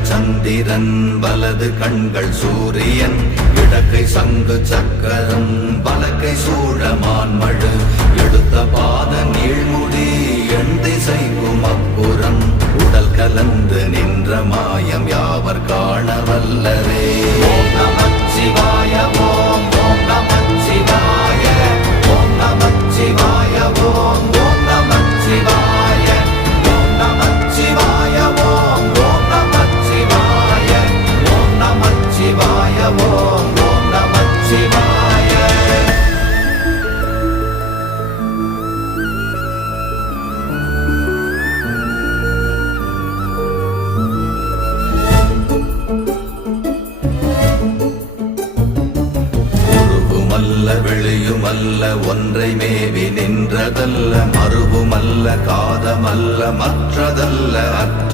இடங்கள் சந்திரன் வலது கண்கள் சூரியன் இடக்கை சங்கு சக்கரம் பலக்கை சூழமான்மழு எடுத்த பாத நீழ்முடி எண் திசைக்கும் அப்புறம் உடல் கலந்து நின்ற மாயம் யாவர் காண வல்லரே. ஓம் நமச்சிவாய ஓம் ஓம் நமச்சிவாய ஓம் நமச்சிவாய ஓம் ஓம் நமச்சிவாய ஓம் நமச்சிவாய ஓம் ஓம் நமச்சிவாய ஓம் நமச்சிவாய ஓம் ஓம் நமச்சிவாய. வெளியுமல்ல ஒன்றை மேவி நின்றதல்ல மறுவுமல்ல காதமல்ல மற்றதல்ல